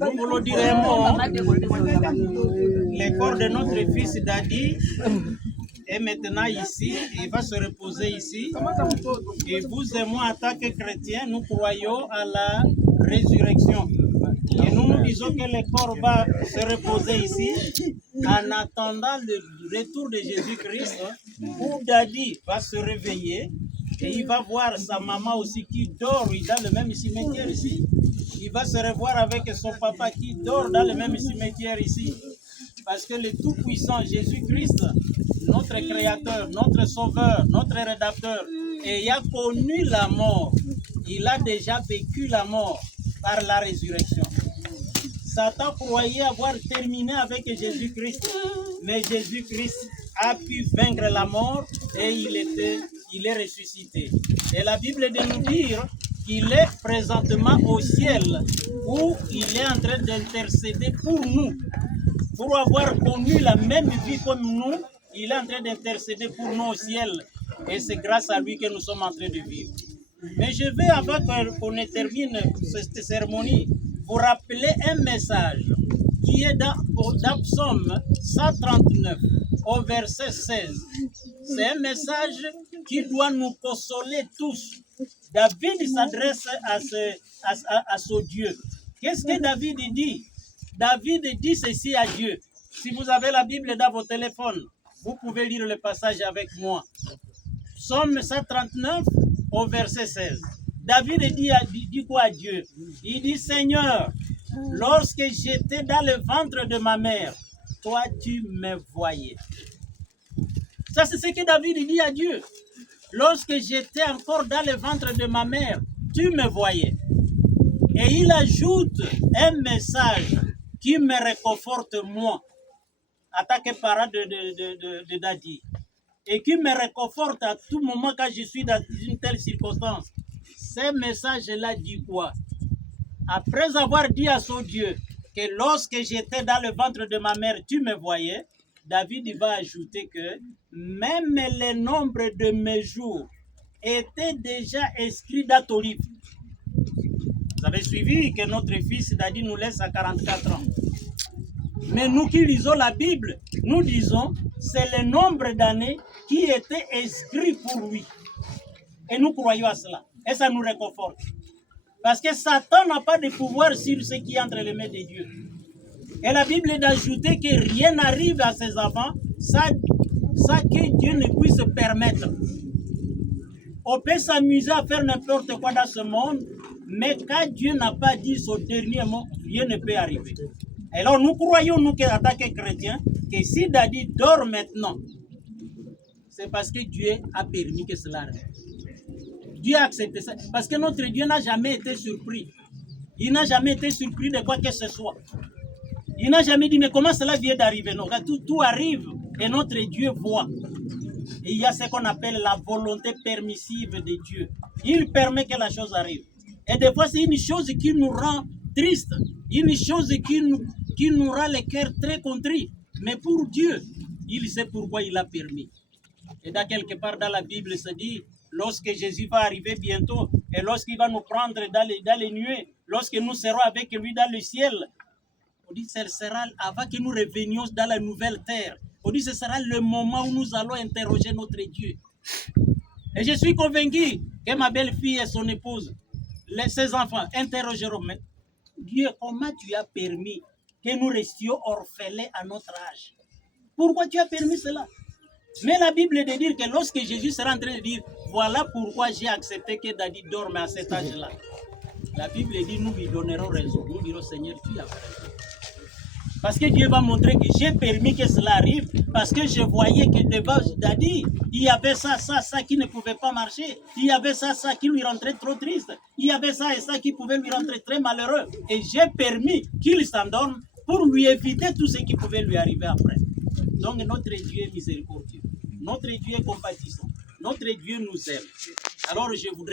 Nous vous le dirons, le corps de notre fils Dadi est maintenant ici, il va se reposer ici. Et vous et moi, en tant que chrétiens, nous croyons à la résurrection. Et nous disons que le corps va se reposer ici en attendant le retour de Jésus-Christ, où Dadi va se réveiller et il va voir sa maman aussi qui dort dans le même cimetière ici. Il va se revoir avec son papa qui dort dans le même cimetière ici. Parce que le Tout-Puissant Jésus-Christ, notre Créateur, notre Sauveur, notre Rédempteur, ayant connu la mort, il a déjà vécu la mort par la résurrection. Satan croyait avoir terminé avec Jésus-Christ, mais Jésus-Christ a pu vaincre la mort et il est ressuscité. Et la Bible de nous dire qu'il est présentement au ciel, où il est en train d'intercéder pour nous. Pour avoir connu la même vie comme nous, il est en train d'intercéder pour nous au ciel. Et c'est grâce à lui que nous sommes en train de vivre. Mais je vais, avant qu'on ne termine cette cérémonie, vous rappeler un message qui est dans Psaume 139, au verset 16. C'est un message qui doit nous consoler tous. David s'adresse à son Dieu. Qu'est-ce que David dit? David dit ceci à Dieu. Si vous avez la Bible dans vos téléphones, vous pouvez lire le passage avec moi. Psaume 139 au verset 16. David dit quoi à Dieu? Il dit, Seigneur, lorsque j'étais dans le ventre de ma mère, toi tu me voyais. Ça c'est ce que David dit à Dieu. Lorsque j'étais encore dans le ventre de ma mère, tu me voyais. Et il ajoute un message qui me réconforte moi, en tant que parent de Dadi, et qui me réconforte à tout moment quand je suis dans une telle circonstance. Ce message-là dit quoi? Après avoir dit à son Dieu que lorsque j'étais dans le ventre de ma mère, tu me voyais, David va ajouter que même le nombre de mes jours était déjà inscrit dans ton livre. Vous avez suivi que notre fils Dadi nous laisse à 44 ans. Mais nous qui lisons la Bible, nous disons c'est le nombre d'années qui était inscrit pour lui. Et nous croyons à cela. Et ça nous réconforte. Parce que Satan n'a pas de pouvoir sur ce qui est entre les mains de Dieu. Et la Bible d'ajouter que rien n'arrive à ses enfants sans que Dieu ne puisse permettre. On peut s'amuser à faire n'importe quoi dans ce monde, mais quand Dieu n'a pas dit son dernier mot, rien ne peut arriver. Alors nous croyons, nous, en tant que chrétiens, que si Dadi dort maintenant, c'est parce que Dieu a permis que cela arrive. Dieu a accepté ça. Parce que notre Dieu n'a jamais été surpris. Il n'a jamais été surpris de quoi que ce soit. Il n'a jamais dit, mais comment cela vient d'arriver? Non, tout arrive et notre Dieu voit. Et il y a ce qu'on appelle la volonté permissive de Dieu. Il permet que la chose arrive. Et des fois, c'est une chose qui nous rend tristes, une chose qui nous rend le cœur très contrit. Mais pour Dieu, il sait pourquoi il a permis. Et dans quelque part dans la Bible, ça dit, lorsque Jésus va arriver bientôt, et lorsqu'il va nous prendre dans les nuées, lorsque nous serons avec lui dans le ciel, on dit, ce sera avant que nous revenions dans la nouvelle terre. On dit, ce sera le moment où nous allons interroger notre Dieu. Et je suis convaincu que ma belle-fille et son épouse, ses enfants, interrogeront, mais Dieu, comment tu as permis que nous restions orphelins à notre âge? Pourquoi tu as permis cela? Mais la Bible est de dire que lorsque Jésus sera en train de dire, voilà pourquoi j'ai accepté que Dadi dorme à cet âge-là. La Bible dit, nous lui donnerons raison. Nous dirons, Seigneur, tu as raison. Parce que Dieu va montrer que j'ai permis que cela arrive, parce que je voyais que devant Dadi, il y avait ça qui ne pouvait pas marcher. Il y avait ça qui lui rendrait trop triste. Il y avait ça et ça qui pouvait lui rendre très malheureux. Et j'ai permis qu'il s'endorme pour lui éviter tout ce qui pouvait lui arriver après. Donc notre Dieu est miséricordieux. Notre Dieu est compatissant. Notre Dieu nous aime. Alors je voudrais